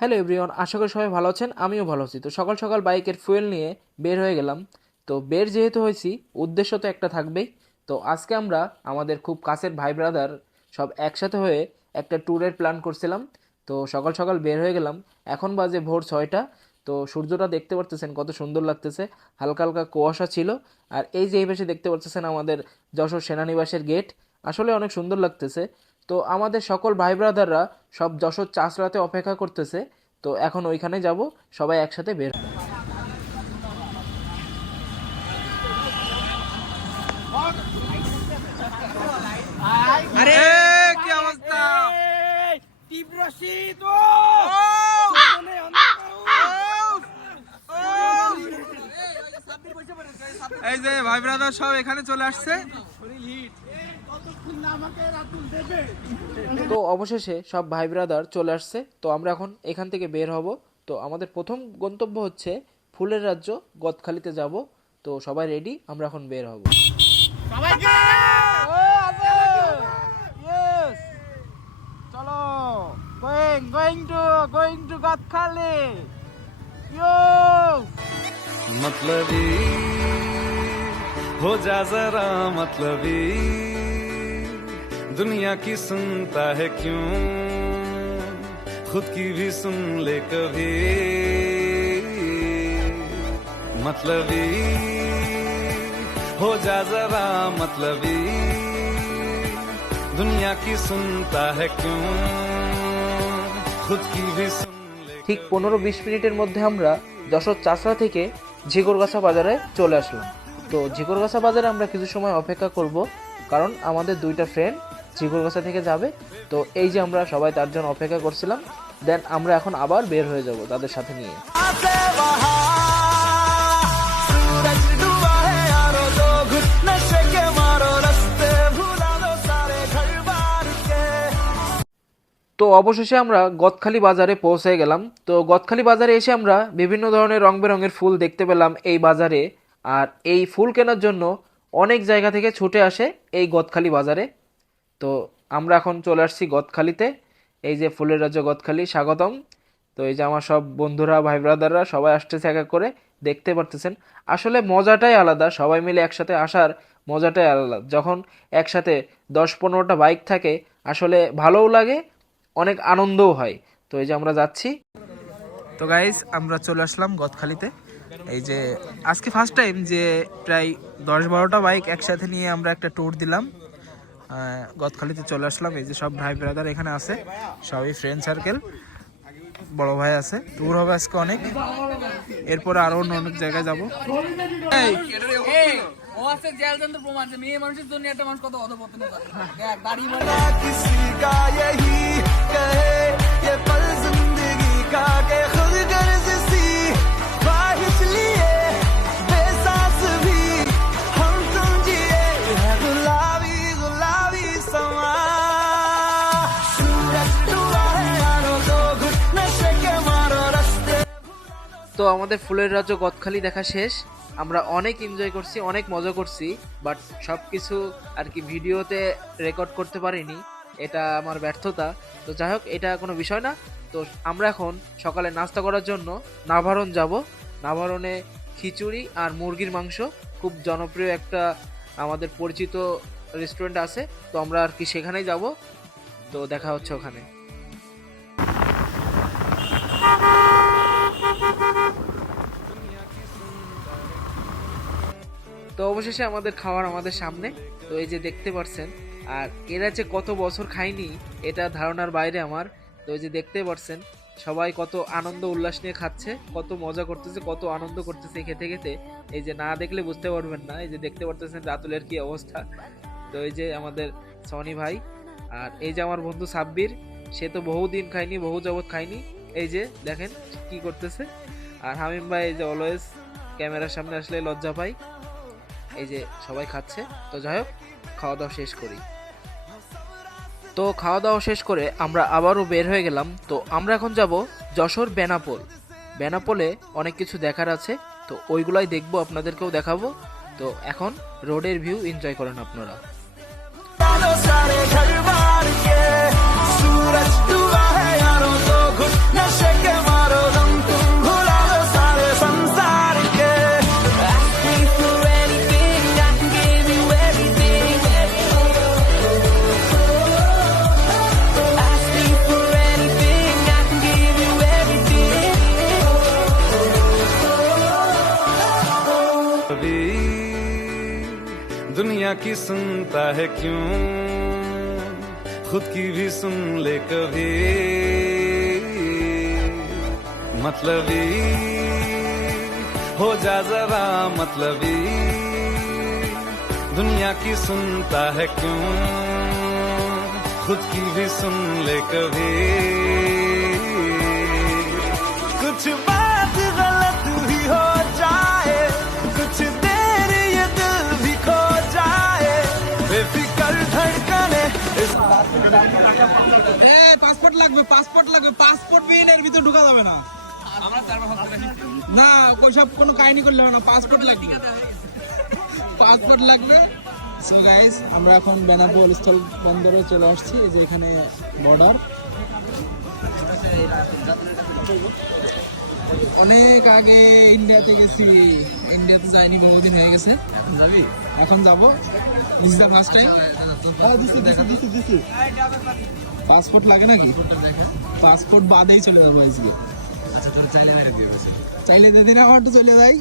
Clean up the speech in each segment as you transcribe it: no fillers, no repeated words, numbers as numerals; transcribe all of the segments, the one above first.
Hello everyone, আশা করি সবাই ভালো আছেন। আমিও ভালো আছি। তো সকাল সকাল বাইকের ফুয়েল নিয়ে বের হয়ে গেলাম। তো বের যেহেতু হয়েছি, উদ্দেশ্য তো একটা থাকবেই। তো আজকে আমরা আমাদের খুব কাছের ভাই ব্রাদার সব একসাথে হয়ে একটা ট্যুরের প্ল্যান করছিলাম। তো সকাল সকাল বের হয়ে গেলাম। এখন বাজে ভোর 6টা। তো সূর্যটা দেখতে পারতেছেন কত সুন্দর লাগতেছে, হালকা হালকা কুয়াশা ছিল। আর এই যে এই পাশে দেখতে পারতেছেন আমাদের যশোর সেনানিবাসের গেট, আসলে অনেক সুন্দর লাগতেছে। তো আমাদের সকল ভাই ব্রাদাররা সব যশোর চাষরাতে অপেক্ষা করতেছে। তো এখন ওইখানে যাব, সবাই একসাথে বের। আরে কি অবস্থা? তীব্র শীত এই যে ভাই ব্রাদার সব এখানে চলে আসছে। তো অবশেষে সব ভাই ব্রাদার চলে আসছে। তো আমরা এখন এখান থেকে বের হব। তো আমাদের প্রথম গন্তব্য হচ্ছে ফুলের রাজ্য গদখালিতে যাব। তো সবাই রেডি, আমরা এখন বের হব। চলো, going to Gathkali. Yo! मतलबी हो जा जरा मतलबी दुनिया की सुनता है क्यों खुद की भी सुन ले कभी मतलबी हो जा जरा मतलबी दुनिया की सुनता है क्यों खुद की भी सुन ले ঠিক 15-20 মিনিটের মধ্যে আমরা যশোর চাষরা থেকে ঝিকরগাছা বাজারে চলে আসলাম। তো ঝিকরগাছা বাজারে আমরা কিছু সময় অপেক্ষা করব, কারণ আমাদের দুইটা ফ্রেন্ড ঝিকরগাছা থেকে যাবে। তো এই যে আমরা সবাই তার জন্য অপেক্ষা করছিলাম। দেন আমরা এখন আবার বের হয়ে যাব তাদের সাথে নিয়ে। তো অবশেষে আমরা গদখালি বাজারে পৌঁছে গেলাম। তো গদখালি বাজারে এসে আমরা বিভিন্ন ধরনের রং বেরঙের ফুল দেখতে পেলাম এই বাজারে। আর এই ফুল কেনার জন্য অনেক জায়গা থেকে ছুটে আসে এই গদখালি বাজারে। তো আমরা এখন চলে আসছি গদখালিতে। এই যে ফুলের রাজ্য গদখালি, স্বাগতম। তো এই যে আমার সব বন্ধুরা, ভাই ব্রাদাররা সবাই আসতেছে এক এক করে, দেখতে পারতেছেন। আসলে মজাটাই আলাদা, সবাই মিলে একসাথে আসার মজাটাই আলাদা। যখন একসাথে 10-15টা বাইক থাকে, আসলে ভালোও লাগে, অনেক আনন্দও হয়। তো এই যে আমরা যাচ্ছি। তো গাইস, আমরা চলে আসলাম গদখালিতে। এই যে আজকে ফার্স্ট টাইম যে প্রায় 10-12টা বাইক একসাথে নিয়ে আমরা একটা ট্যুর দিলাম। গদখালিতে চলে আসলাম। এই যে সব ভাই ব্রাদার এখানে আছে, সবই ফ্রেন্ড সার্কেল, বড় ভাই আছে। ট্যুর হবে আজকে অনেক, এরপরে আরো অনেক জায়গায় যাবো। তো আমাদের ফুলের রাজ্য গদখালি দেখা শেষ। আমরা অনেক এনজয় করছি, অনেক মজা করছি, বাট সব কিছু আর কি ভিডিওতে রেকর্ড করতে পারিনি, এটা আমার ব্যর্থতা। তো যাই হোক, এটা কোনো বিষয় না। তো আমরা এখন সকালে নাস্তা করার জন্য নাভারণ যাব। নাভারণে খিচুড়ি আর মুরগির মাংস, খুব জনপ্রিয় একটা আমাদের পরিচিত রেস্টুরেন্ট আছে। তো আমরা আর কি সেখানেই যাব। তো দেখা হচ্ছে ওখানে। তো অবশেষে আমাদের খাবার আমাদের সামনে। তো এই যে দেখতে পাচ্ছেন, আর এরা যে কত বছর খায়নি এটা ধারণার বাইরে আমার। তো এই যে দেখতে পাচ্ছেন সবাই কত আনন্দ উল্লাস নিয়ে খাচ্ছে, কত মজা করতেছে, কত আনন্দ করতেছে খেতে খেতে। এই যে না দেখলে বুঝতে পারবেন না। এই যে দেখতে পাচ্ছেন রাতুলের কি অবস্থা। তো এই যে আমাদের সনি ভাই, আর এই যে আমার বন্ধু সাব্বির, সে তো বহুদিন খায়নি, বহু জগৎ খায়নি। এই যে দেখেন কি করতেছে। আর হামিম ভাই, এই যে অলওয়েজ ক্যামেরার সামনে আসলে লজ্জা পাই। এই যে সবাই খাচ্ছে। তো যাই হোক, খাওয়া দাওয়া শেষ করি। তো খাওয়া দাওয়া শেষ করে আমরা আবারও বের হয়ে গেলাম। তো আমরা এখন যাব যশোর বেনাপোল। বেনাপোলে অনেক কিছু দেখার আছে, তো ওইগুলাই দেখবো, আপনাদেরকেও দেখাবো। তো এখন রোডের ভিউ এনজয় করেন আপনারা। सूरज डूबा है यारों तो घुट नशे के की सुनता है क्यों, खुद की भी सुन ले कभी। मतलबी हो जा जरा मतलबी, दुनिया की सुनता है क्यों, खुद की भी सुन ले कभी। कुछ बात गलत भी हो जाए, कुछ देर ये दिल भी खो जाए, बेफिक्र धड़कने পাসপোর্ট লাগবে, পাসপোর্ট লাগবে, পাসপোর্ট বিহীন এর ভিতরে ঢোকা যাবে না। না ওইসব কোনো কাহিনী করলে হবে না, পাসপোর্ট লাগবে, পাসপোর্ট লাগবে। সো গাইস আমরা এখন বেনাপোল স্থল বন্দরে চলে আসছি, এই যে এখানে বর্ডার। অনেক আগে ইন্ডিয়াতে গেছি, ইন্ডিয়াতে যাইনি, বহুদিন হয়ে গেছে। এখন যাবো, this is the first time. Passport লাগে নাকি? পাসপোর্ট বাদেই চলে যাবো আজকে। চাইলে যেদিন আমার তো চলে যাই,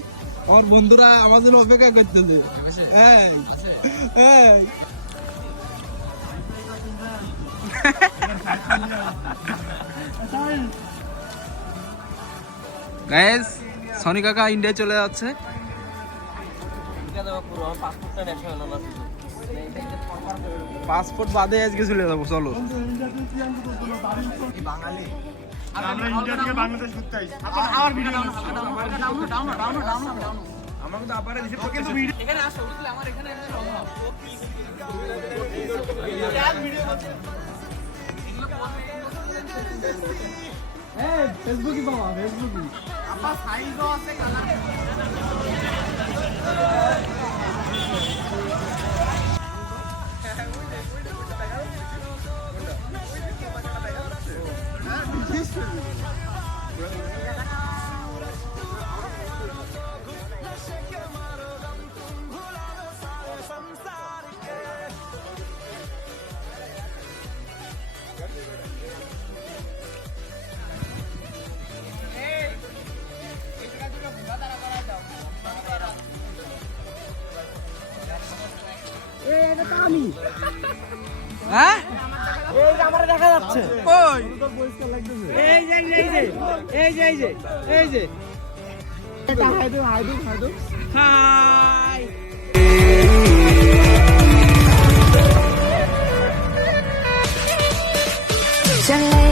আমার বন্ধুরা আমাদের অপেক্ষা করতেছে। হ্যাঁ হ্যাঁ গাইস, সনি কাকা ইন্ডিয়া চলে যাচ্ছে। পাসপোর্ট বাদে আজকে চলে যাবো, চলো। ফেসবুকই বাবা, ফেসবুকই হ্যাঁ, এই যে আমারে দেখা যাচ্ছে। কই? এই যে এই যে এই যে এই যে এই যে হাই দো হাই দো হাই দো হাই। Chale